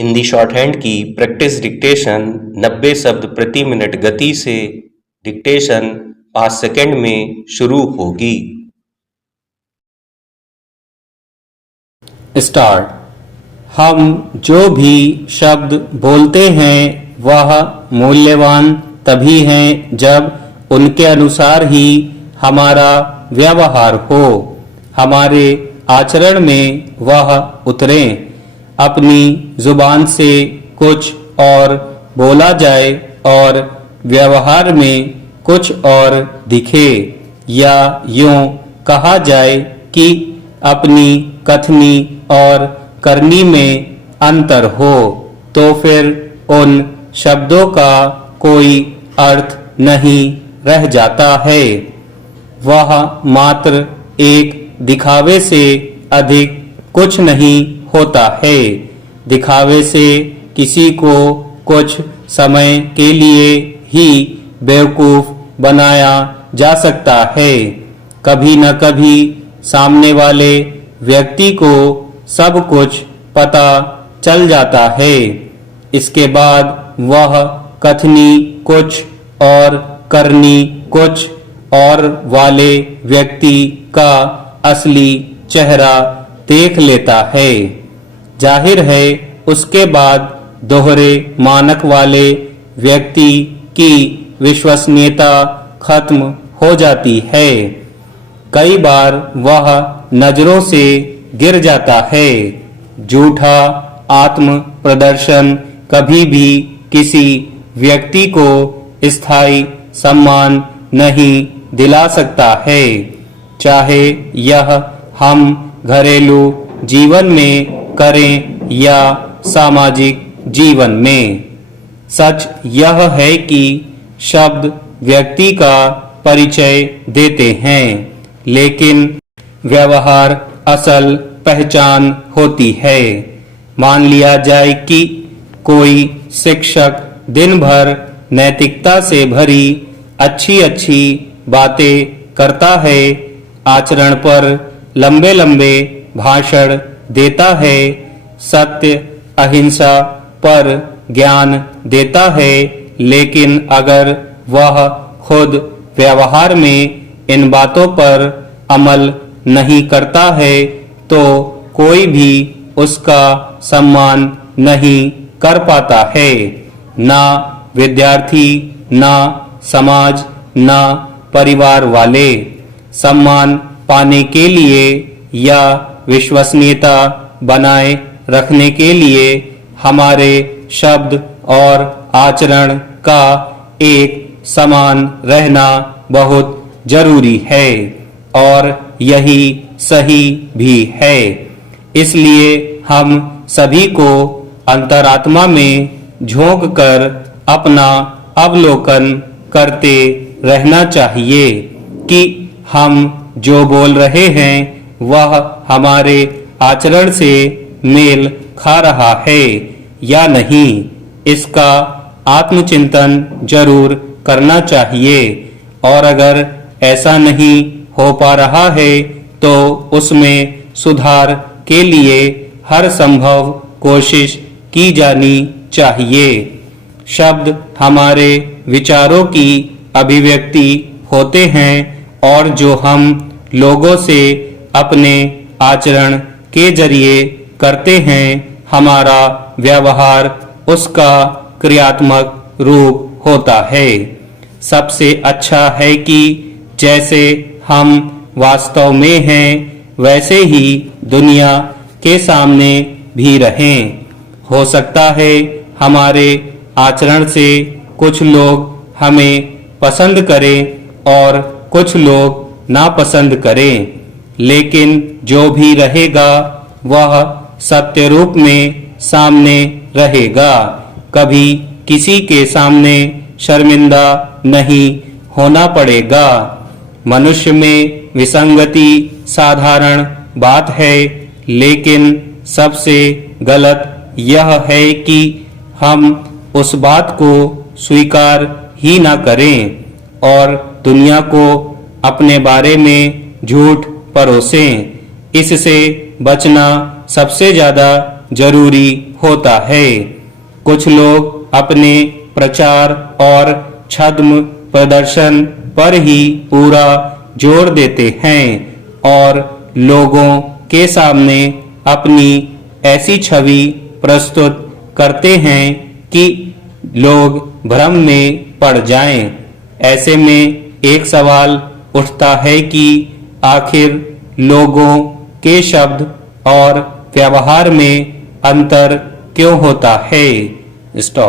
Hindi short hand की practice dictation 90 शब्द प्रति मिनट गति से डिक्टेशन 5 सेकंड में शुरू होगी। स्टार्ट। हम जो भी शब्द बोलते हैं वह मूल्यवान तभी हैं जब उनके अनुसार ही हमारा व्यवहार हो, हमारे आचरण में वह उतरें। अपनी जुबान से कुछ और बोला जाए और व्यवहार में कुछ और दिखे, या यूं कहा जाए कि अपनी कथनी और करनी में अंतर हो, तो फिर उन शब्दों का कोई अर्थ नहीं रह जाता है। वह मात्र एक दिखावे से अधिक कुछ नहीं होता है। दिखावे से किसी को कुछ समय के लिए ही बेवकूफ बनाया जा सकता है। कभी न कभी सामने वाले व्यक्ति को सब कुछ पता चल जाता है। इसके बाद वह कथनी कुछ और करनी कुछ और वाले व्यक्ति का असली चेहरा देख लेता है। जाहिर है उसके बाद दोहरे मानक वाले व्यक्ति की विश्वसनीयता खत्म हो जाती है। कई बार वह नजरों से गिर जाता है। झूठा आत्म प्रदर्शन कभी भी किसी व्यक्ति को स्थायी सम्मान नहीं दिला सकता है, चाहे यह हम घरेलू जीवन में करें या सामाजिक जीवन में। सच यह है कि शब्द व्यक्ति का परिचय देते हैं, लेकिन व्यवहार असल पहचान होती है। मान लिया जाए कि कोई शिक्षक दिन भर नैतिकता से भरी अच्छी अच्छी बातें करता है, आचरण पर लंबे लंबे भाषण देता है, सत्य अहिंसा पर ज्ञान देता है, लेकिन अगर वह खुद व्यवहार में इन बातों पर अमल नहीं करता है तो कोई भी उसका सम्मान नहीं कर पाता है। ना विद्यार्थी, ना समाज, ना परिवार वाले। सम्मान पाने के लिए या विश्वसनीयता बनाए रखने के लिए हमारे शब्द और आचरण का एक समान रहना बहुत जरूरी है, और यही सही भी है। इसलिए हम सभी को अंतरात्मा में झोंक कर अपना अवलोकन करते रहना चाहिए कि हम जो बोल रहे हैं वह हमारे आचरण से मेल खा रहा है या नहीं। इसका आत्मचिंतन जरूर करना चाहिए, और अगर ऐसा नहीं हो पा रहा है तो उसमें सुधार के लिए हर संभव कोशिश की जानी चाहिए। शब्द हमारे विचारों की अभिव्यक्ति होते हैं, और जो हम लोगों से अपने आचरण के जरिए करते हैं, हमारा व्यवहार उसका क्रियात्मक रूप होता है। सबसे अच्छा है कि जैसे हम वास्तव में हैं वैसे ही दुनिया के सामने भी रहें। हो सकता है हमारे आचरण से कुछ लोग हमें पसंद करें और कुछ लोग नापसंद करें, लेकिन जो भी रहेगा वह सत्य रूप में सामने रहेगा। कभी किसी के सामने शर्मिंदा नहीं होना पड़ेगा। मनुष्य में विसंगति साधारण बात है, लेकिन सबसे गलत यह है कि हम उस बात को स्वीकार ही ना करें और दुनिया को अपने बारे में झूठ परोसें। इससे बचना सबसे ज्यादा जरूरी होता है। कुछ लोग अपने प्रचार और छद्म प्रदर्शन पर ही पूरा जोर देते हैं और लोगों के सामने अपनी ऐसी छवि प्रस्तुत करते हैं कि लोग भ्रम में पड़ जाएं। ऐसे में एक सवाल उठता है कि आखिर लोगों के शब्द और व्यवहार में अंतर क्यों होता है। स्टॉप।